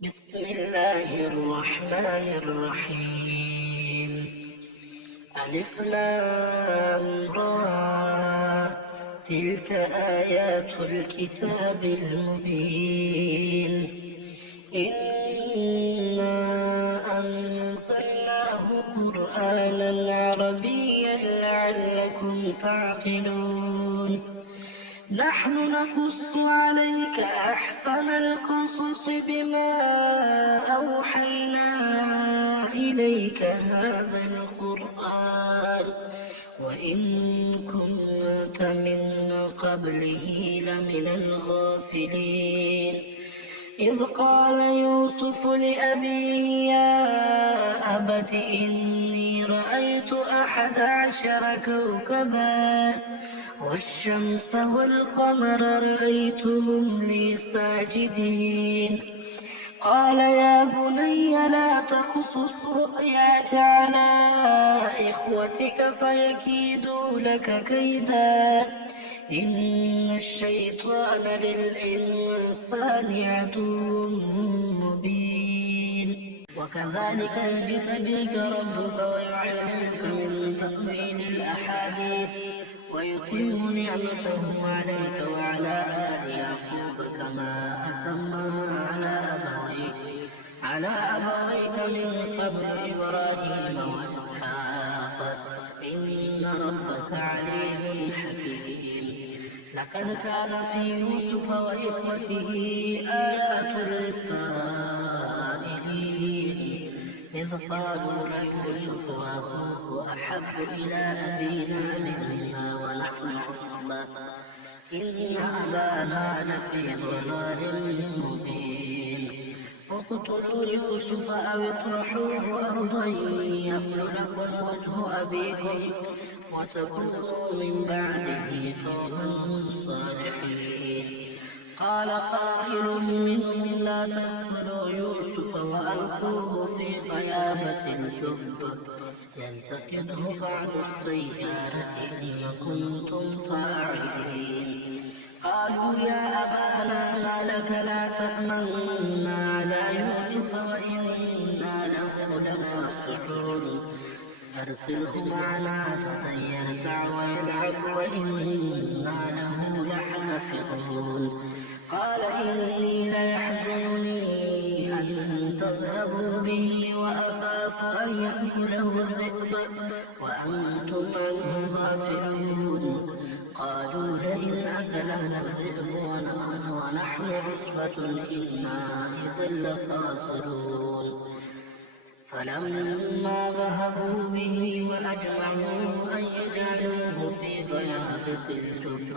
بسم الله الرحمن الرحيم. ألف لام را، تلك آيات الكتاب المبين. إنا أنزلناه قرآنا عربيا لعلكم تعقلون. نحن نقص عليك أحسن القصص بما أوحينا إليك هذا القرآن وإن كنت من قبله لمن الغافلين. إذ قال يوسف لأبيه يا أبت إني رأيت 11 كوكبا والشمس والقمر رأيتهم لي ساجدين. قال يا بني لا تقصص رؤياك على إخوتك فيكيدوا لك كيدا إن الشيطان للإنسان عدو مبين. وكذلك يجتبيك ربك ويعلمك من تأويل الأحاديث ويتم نعمته عليك وعلى آل يعقوب كما أتمها على أبويك من قبل إبراهيم وإسحاق إن ربك عليم حكيم. لقد كان في يوسف وإخوته آيات للسائلين إذ قالوا ليوسف وأخوه أحب إلى أبينا منا ونحن عصبة إن أبانا لفي ضلال مبين. اقتلوا يوسف أو اطرحوه أرضا يخل لكم وجه أبيكم وتكونوا من بعده قوما صالحين. قال قائل منهم لا تقتلوا يوسف وألقوه في غيابة الجب يلتقطه بعض السيارة إن كنتم فاعلين. قالوا يا أبانا ما لك لا تأمنا على يوسف وإنا له لناصحون أرسله معنا غدا يرتع ويلعب وإنا له لحافظون. قال إني ليحزنني أن تذهبوا به وأخاف أن يأكله الذئب وأنتم عنه غافلون. قالوا لئن أكله الذئب ونحن عصبة إنا إذا لخاسرون. فلما ذهبوا به وأجمعوا أن يجعلوه في غيابة الجب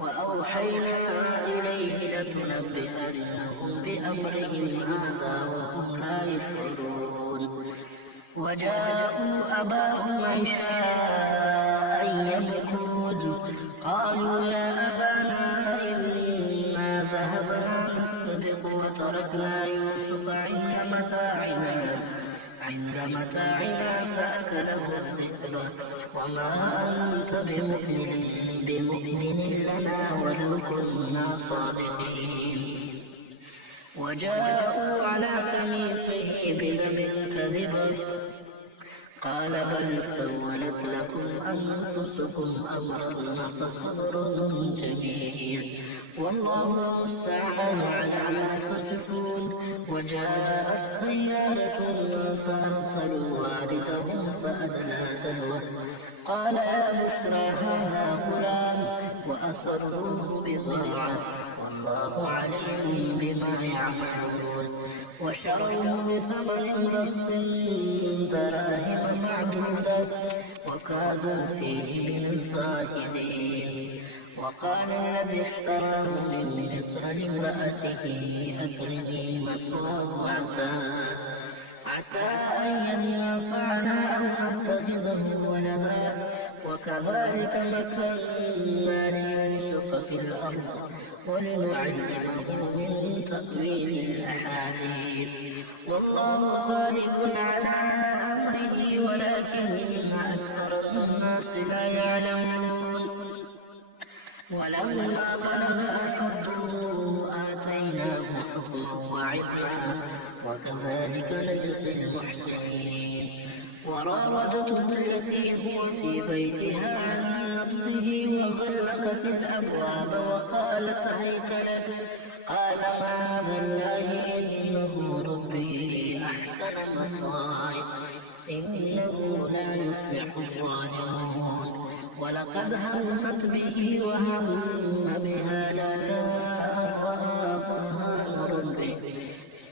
وأوحينا إليه لتنبئنهم بأمرهم هذا وهم لا يشعرون. وجاءوا أباهم عشاء يبكون. قالوا يا أبانا إنا ذهبنا نستبق وتركنا يوسف عند متاعنا فأكله الذئب وما أنت بمؤمن لنا ولو كنا صادقين. وجاءوا على قميصه بدم كذب قال بل سولت لكم أنفسكم أمرا فصبر جميل والله المستعان على ما تصفون. وجاءت سيارة فأرسلوا واردهم فأدلى دلوه قال يا بشرى هذا غلام وأسروه بضاعة والله عليم بما يعملون. وشروه بثمن بخس دراهم معدودة وكادوا فيه من الزاهدين. وقال الذي اشتراه من مصر لامرأته أكرمي مثواه عسى أن ينفعنا أو نتخذه ولدا وكذلك مكنا ليوسف في الأرض ولنعلمه من تأويل الأحاديث والله غالب على أمره ولكن أكثر الناس لا يعلمون. ولما بلغ أشده آتيناه حكما وعلما وكذلك نجزي المحسنين. وراودته التي هو في بيتها عن نفسه وغلقت الأبواب وقالت هيت لك قال معاذ الله إنه ربي أحسن مثواي إنه لا يفلح الظالمون. ولقد همت به وهم بها لولا أن رأى برهان ربه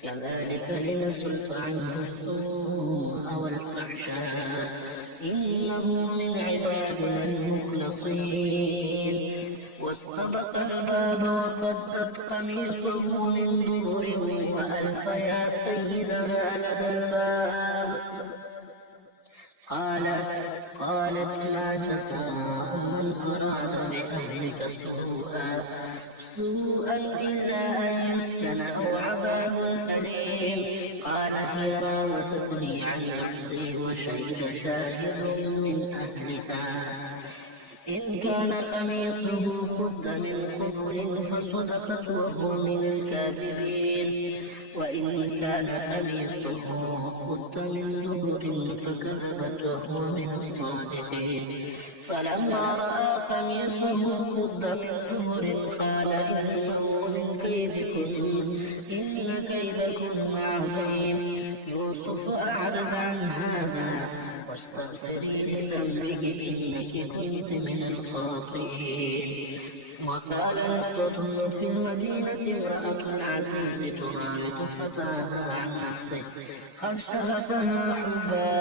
كذلك لنصرف عنه السوء والفحشاء إنه من عبادنا المخلصين. واستبق الباب وقدت قميصه من دبر وألف يا سيدها لدى الباب. قالت ما جزاء من أراد بأهلك سوءا إلا أن يسجن أو عذاب أليم. قال هي راودتني عن نفسي وشهد شاهد من أهلها إن كان قميصه قد من قبل فصدقت وهو من الكاذبين وإن كان قميصه قد من دبر فكذبت وهو من الصادقين. فلما رأى قميصه قد من دبر قال إنه من كيدكن إن كيدكن عظيم. يوسف أعرض عن هذا واستغفري لذنبك إنك كنت من الخاطئين. وقال نسوة في المدينة امرأة العزيز تراود فتاها عن نفسه قد شغفها حبا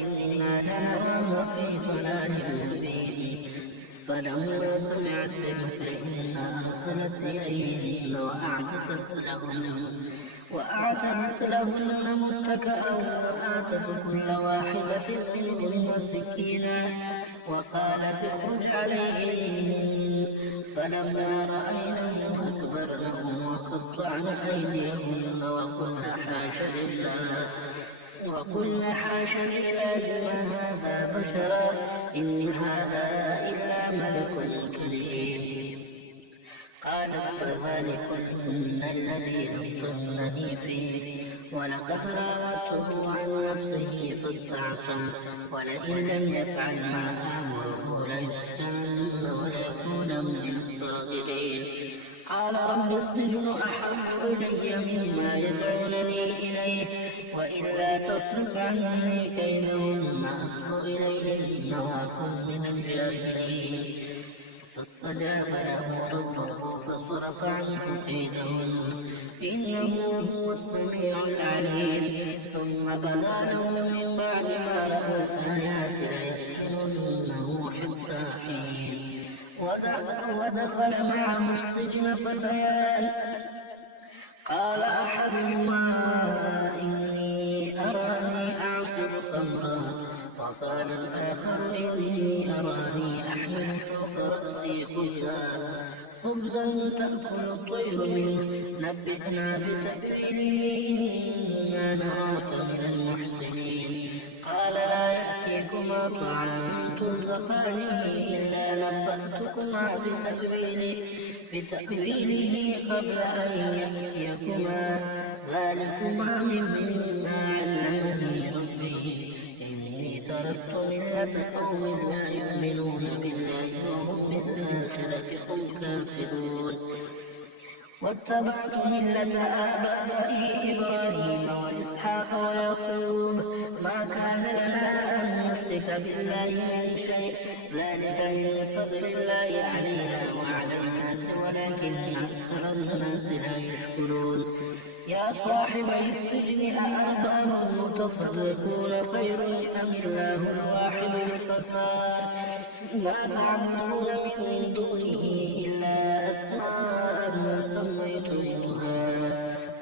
إنا لنراها في ضلال مبين. فلما سمعت بمكرهن أرسلت إليهن وأعتدت لهن متكأ وآتت كل واحدة منهن سكينا وقالت اخرج عليهن. فلما رأينه أكبرنه وقطعن أيديهن وقلن حاش لله ما هذا بشرا إن هذا إلا ملك كريم. قالت فذلكن الذي لمتنني فيه ولقد راودته عن نفسه فاستعصم ولئن لم يفعل ما آمره ليسجنن وليكون من الصاغرين. قال رب السجن أحب إلي مما يدعونني إليه وإلا تصرف عني كيدهن أصب إليهن وأكن من الجاهلين. فاستجاب له ربه فصرف عنه كيدهن إنه هو السميع العليم. ثم بدا لهم من بعد ما رأوا الآيات ليسجننه حتى حين. ودخل معه السجن فتيان قال أحدهما إني أراني أعصر خمرا وقال الآخر إني أراني أحمل فوق رأسي خبزا تأكل الطير منه نبئنا بتأويله إنا نراك من المحسنين. قال لا يأتيكما طعام ترزقانه إلا نبأتكما بتأويله قبل أن يأتيكما ذلكما مما علمني ربي إني تركت ملة قوم لا يؤمنون بالله وهم بالآخرة هم كافرون. واتبعت ملة آبائي إبراهيم وإسحاق ويعقوب ما كان لنا أن نشرك بالله من شيء ذلك من فضل الله علينا وعلى الناس ولكن أكثر الناس لا يشكرون. يا صاحبي السجن أأرباب متفرقون خير أم الله الواحد القهار ما تعبدون من دونه إلا أسماء سميتموها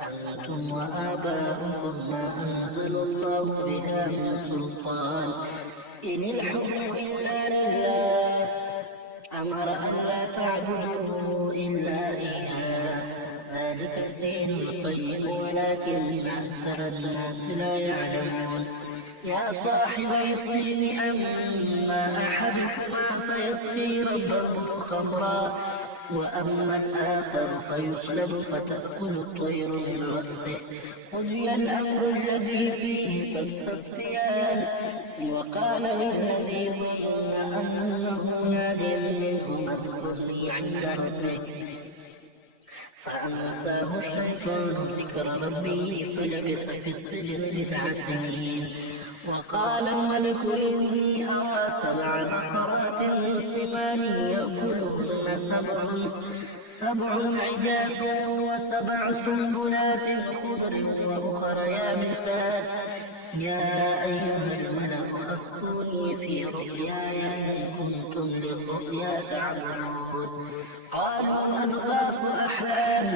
أنتم وآباؤكم ما أنزل الله بها من سلطان إن الحكم إلا لله أمر أن لا تعبدوا إلا إياه ذلك الدين القيم ولكن أكثر الناس لا يعلمون. يا صاحبي السجن أما أحدكما فيسقي ربه خمرا وأما الآخر فيصلب فتأكل الطير من رأسه. قضي الأمر الذي فيه تستفتيان. وقال للذي ظن أنه ناج منهما اذكرني عند ربك فأنساه الشيطان ذكر ربه فلبث في السجن 9 سنين. وقال الملك إني أرى 7 بقرات سمان يأكلهن 7 عجاف و7 سنبلات خضر وأخر يابسات. يا أيها الملأ أفتوني في رؤياي إن كنتم للرؤيا تعبرون. قالوا أضغاث أحلام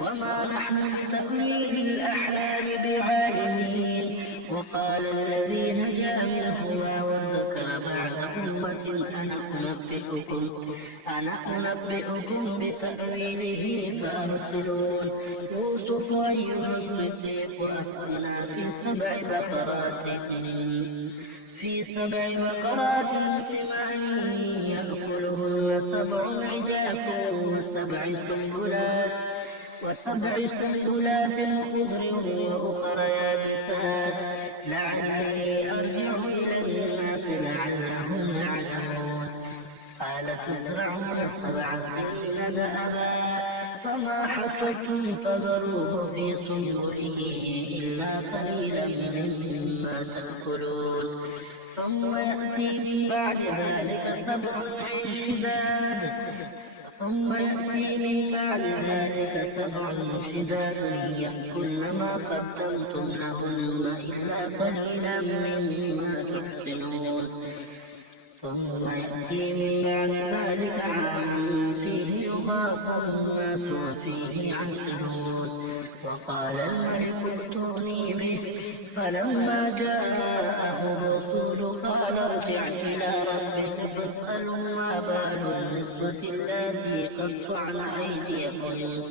وما نحن بتأويل الأحلام بعالمين. وقال الذي نجا منهما وذكر بعد أمة أنا أنبئكم بتأويله فأرسلون. يوسف أيها الصديق أفتنا في 7 بقرات سمان يأكلهن 7 عجاف و7 سنبلات خضر وأخر يابسات لعلي أرجع إلى الناس لعلهم يعلمون. قال تزرعون 7 سنين دأبا فما حصدتم فذروه في سنبله إلا قليلا مما تأكلون. ثم يأتي من بعد ذلك 7 شداد يأكلن ما قدمتم لهن إلا قليلا مما تحسنون. ثم يأتي من بعد ذلك عام فيه يغاث الناس وفيه يعصرون. وقال الملك ائتوني به فلما جاءه الرسول قال ارجع إلى ربك فاسأله ما بال النسوة اللاتي قطعن أيديهن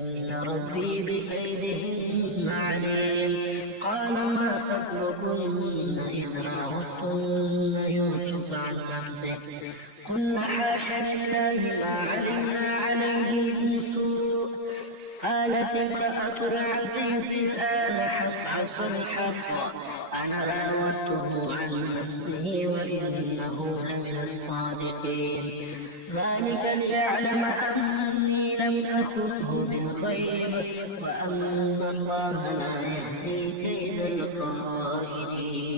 إن ربي بكيدهن عليم. قال ما خطبكن إذ راوتن يوسف عن نفسه قلنا حاشا لله ما علمنا عليه من سوء. قالت امرأة العزيز الآن حصحص الحق أنا راودته عن نفسه وإنه لمن الصادقين. ذلك ليعلم أني لم أخذه بالغيب وأن الله لا يهدي كيد الخائنين.